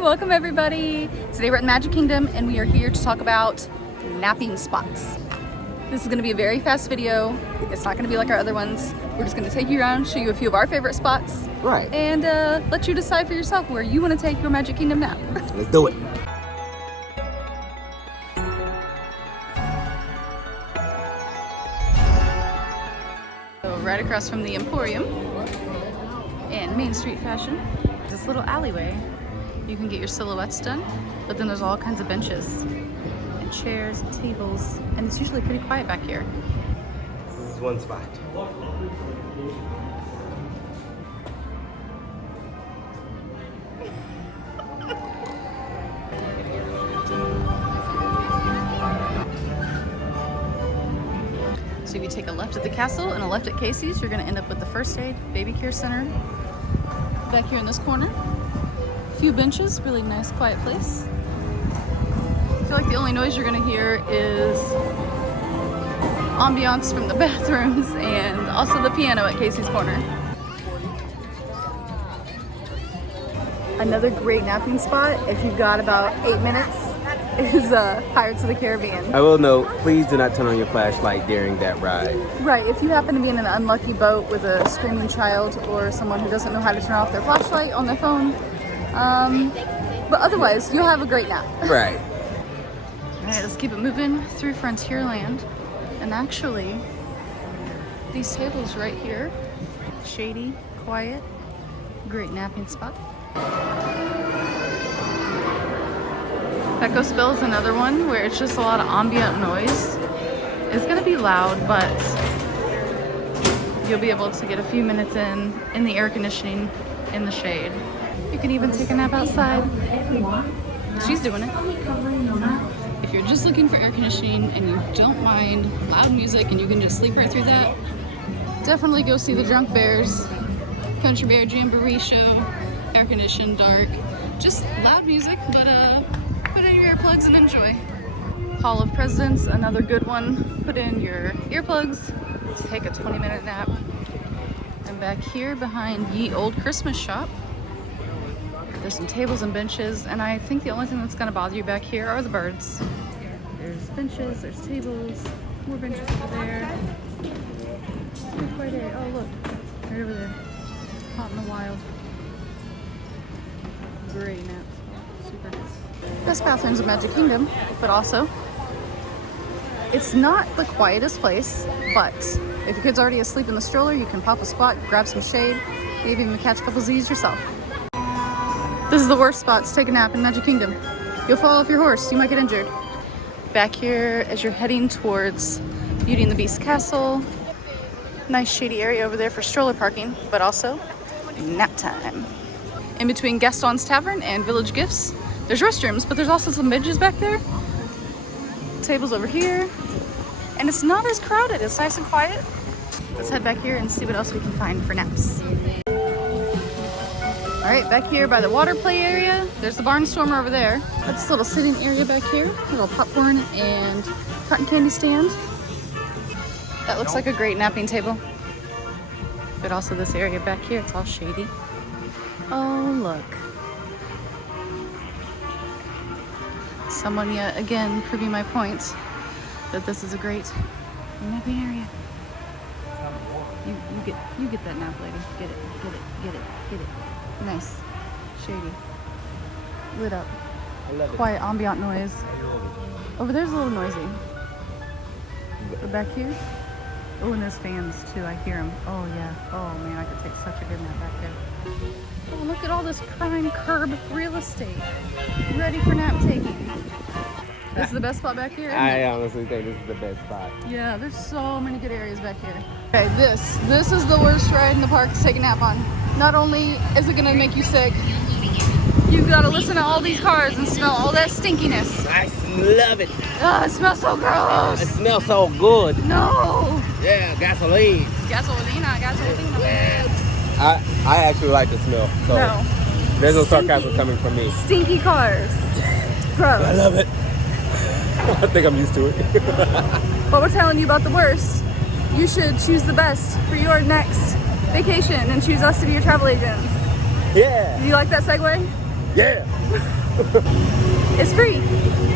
Welcome everybody. Today we're at the Magic Kingdom and we are here to talk about napping spots. This is going to be a very fast video. It's not going to be like our other ones. We're just going to take you around, show you a few of our favorite spots. Right. And let you decide for yourself where you want to take your Magic Kingdom nap. Let's do it. So right across from the Emporium and Main Street Fashion, this little alleyway. You can get your silhouettes done, but then there's all kinds of benches and chairs and tables, and it's usually pretty quiet back here. This is one spot. So if you take a left at the castle and a left at Casey's, you're gonna end up with the First Aid Baby Care Center back here in this corner. Few benches, really nice quiet place. I feel like the only noise you're gonna hear is ambiance from the bathrooms and also the piano at Casey's corner. Another great napping spot, if you've got about 8 minutes, is Pirates of the Caribbean. I will note, please do not turn on your flashlight during that ride. Right, if you happen to be in an unlucky boat with a screaming child or someone who doesn't know how to turn off their flashlight on their phone, but otherwise, you'll have a great nap. Right. All right, let's keep it moving through Frontierland. And actually, these tables right here, shady, quiet, great napping spot. Echo Spill is another one where it's just a lot of ambient noise. It's gonna be loud, but you'll be able to get a few minutes in the air conditioning, in the shade. You can even take a nap outside. She's doing it. If you're just looking for air conditioning and you don't mind loud music and you can just sleep right through that, definitely go see the Drunk Bears Country Bear Jamboree show. Air conditioned, dark, just loud music, but put in your earplugs and enjoy. Hall of Presidents, another good one. Put in your earplugs, take a 20-minute nap. And back here behind Ye Old Christmas Shop, there's some tables and benches, and I think the only thing that's gonna bother you back here are the birds. There's benches, there's tables, more benches over there. Right there, oh look, right over there, out in the wild. Great nap, super nice. Best bathrooms of Magic Kingdom, but also, it's not the quietest place, but if your kid's already asleep in the stroller, you can pop a squat, grab some shade, maybe even catch a couple Z's yourself. This is the worst spot to take a nap in Magic Kingdom. You'll fall off your horse, you might get injured. Back here, as you're heading towards Beauty and the Beast Castle, nice shady area over there for stroller parking, but also nap time. In between Gaston's Tavern and Village Gifts, there's restrooms, but there's also some benches back there. Tables over here, and it's not as crowded, it's nice and quiet. Let's head back here and see what else we can find for naps. All right, back here by the water play area, there's the Barnstormer over there. That's this little sitting area back here, a little popcorn and cotton candy stand. That looks like a great napping table. But also this area back here, it's all shady. Oh, look. Someone yet again proving my point that this is a great napping area. You get that nap, lady. Get it. Nice, shady, lit up, quiet ambient noise. Over there's a little noisy. But back here, oh, and there's fans too. I hear them. Oh yeah. Oh man, I could take such a good nap back there. Oh, look at all this prime curb real estate, ready for nap taking. This is the best spot back here. I honestly think this is the best spot. Yeah, there's so many good areas back here. Okay, this is the worst ride in the park to take a nap on. Not only is it gonna make you sick, you've gotta listen to all these cars and smell all that stinkiness. I love it. Ah, it smells so gross. It smells so good. No. Yeah, gasoline. Gasolina, man. I actually like the smell. So No. there's no sarcasm coming from me. Stinky cars. Gross. I love it. I think I'm used to it. But we're telling you about the worst. You should choose the best for your next vacation and choose us to be your travel agents. Yeah. Do you like that segue? Yeah. It's free.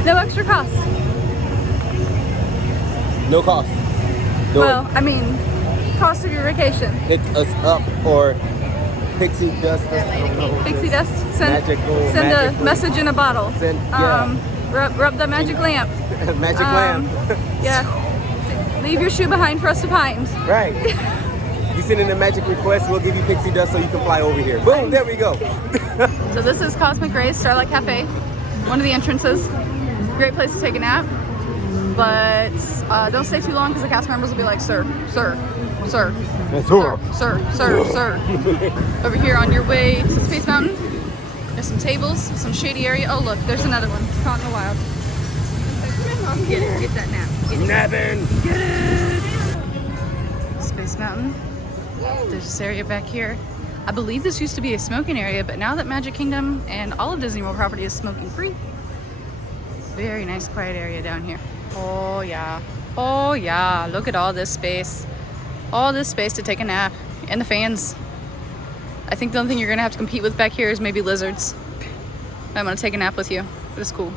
No extra cost. No cost. Do Well, I mean, cost of your vacation. Pick us up or pixie dust us. I don't know. Pixie dust. Send Magical. a message in a bottle. Yeah. Rub the magic lamp. Magic lamp. Yeah. Leave your shoe behind for us to find. Right. You send in a magic request, we'll give you pixie dust so you can fly over here. Boom, there we go. So this is Cosmic Rays Starlight Cafe, one of the entrances. Great place to take a nap, but don't stay too long because the cast members will be like, sir, sir, sir, sir, sir, sir, sir. Over here on your way to Space Mountain, there's some tables, some shady area. Oh look, there's another one, caught in the wild. Get it, get that nap. Get it. Napping. Get it. Space Mountain. There's this area back here. I believe this used to be a smoking area, but now that Magic Kingdom and all of Disney World property is smoking free. Very nice quiet area down here. Oh yeah. Oh yeah. Look at all this space. All this space to take a nap. And the fans. I think the only thing you're gonna have to compete with back here is maybe lizards. I'm gonna take a nap with you, but it's cool.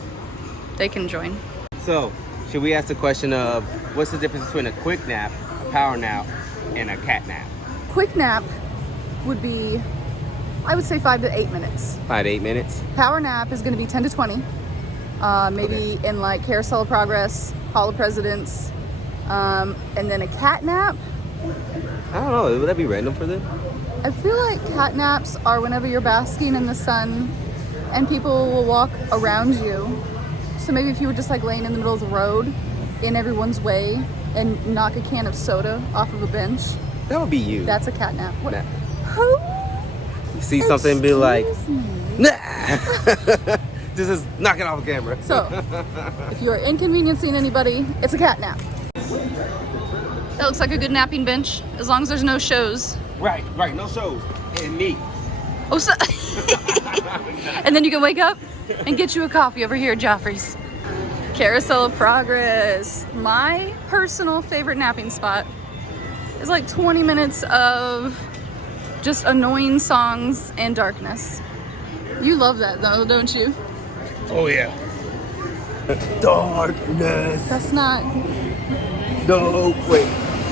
They can join. So, should we ask the question of what's the difference between a quick nap, a power nap, and a cat nap? Quick nap would be, I would say 5 to 8 minutes. 5 to 8 minutes. Power nap is gonna be 10 to 20. Maybe in like Carousel of Progress, Hall of Presidents, and then a cat nap. I don't know, would that be random for them? I feel like cat naps are whenever you're basking in the sun and people will walk around you. So maybe if you were just like laying in the middle of the road in everyone's way and knock a can of soda off of a bench. That would be you. That's a cat nap. What? Nah. Who? You see something and be like, Excuse me. nah. Just knock it off the camera. So, if you are inconveniencing anybody, it's a cat nap. That looks like a good napping bench, as long as there's no shows. Right, no shows. And me. Oh, so and then you can wake up and get you a coffee over here at Joffrey's. Carousel of Progress. My personal favorite napping spot is like 20 minutes of just annoying songs and darkness. You love that though, don't you? Oh yeah. Darkness. That's not... No, wait.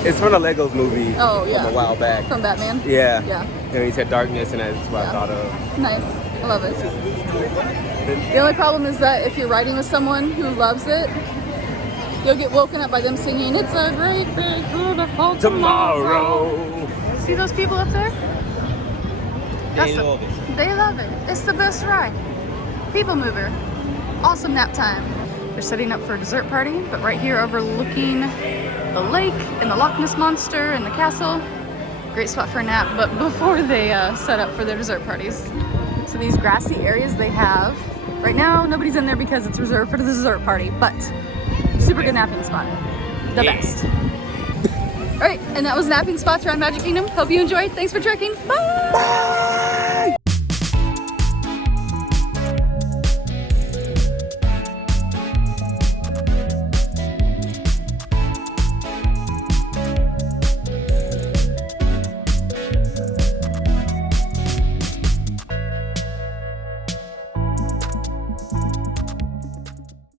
It's from the Legos movie. Oh yeah. From a while back. From Batman? Yeah. Yeah. And he said darkness, and that's what I thought of. Nice. I love it. The only problem is that if you're riding with someone who loves it, you'll get woken up by them singing, "It's a great big beautiful tomorrow." See those people up there? They love it. They love it. It's the best ride. People mover. Awesome nap time. They're setting up for a dessert party, but right here overlooking the lake and the Loch Ness Monster and the castle. Great spot for a nap, but before they set up for their dessert parties. So these grassy areas they have, right now nobody's in there because it's reserved for the dessert party, but super good napping spot. The best. All right, and that was napping spots around Magic Kingdom. Hope you enjoyed. Thanks for trekking. Bye!